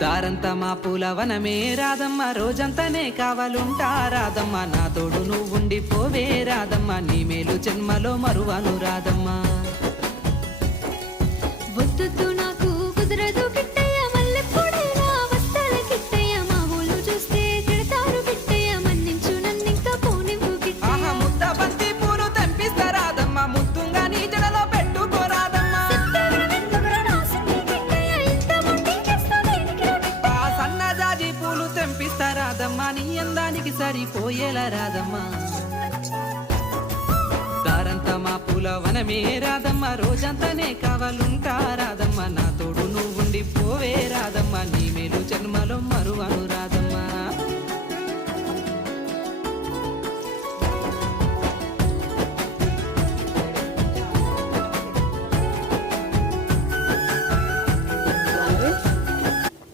దారంతా మా పూలవనమే రాదమ్మ, రోజంతానే కావాలుంటా రాదమ్మ, నా తోడు నువ్వుండి పోవే రాదమ్మ, నీ మేలు జన్మలో మరువను రాదమ్మ. వద్దు నాకు కుదరదు కిట్టయ్య, మల్లెపూడైనా వస్తాల కిట్టయ్య, మా ఊళ్ళు చూస్తే తిడతారు కిట్టయ్య, మన్నించు నన్నింకా పోనివ్వు కిట్టయ్య. ఆహా ముద్ద బంతి పూలు తెంపిస్తా రాదమ్మ, ముద్దుంగా నీ జడలో పెట్టుకోరాదమ్మ. ఆ సన్నజాజి పూలు తెంపిస్తా రాదమ్మ, నీ అందానికి సరిపోయేలా రాదమ్మ. దారంతా మా పూలవనమే రాదమ్మ, రోజంతానే కావాలుంటా రాదమ్మ, నా తోడు నువ్వుండి పోవే రాదమ్మ, నీ మేలు జన్మలో మరువను.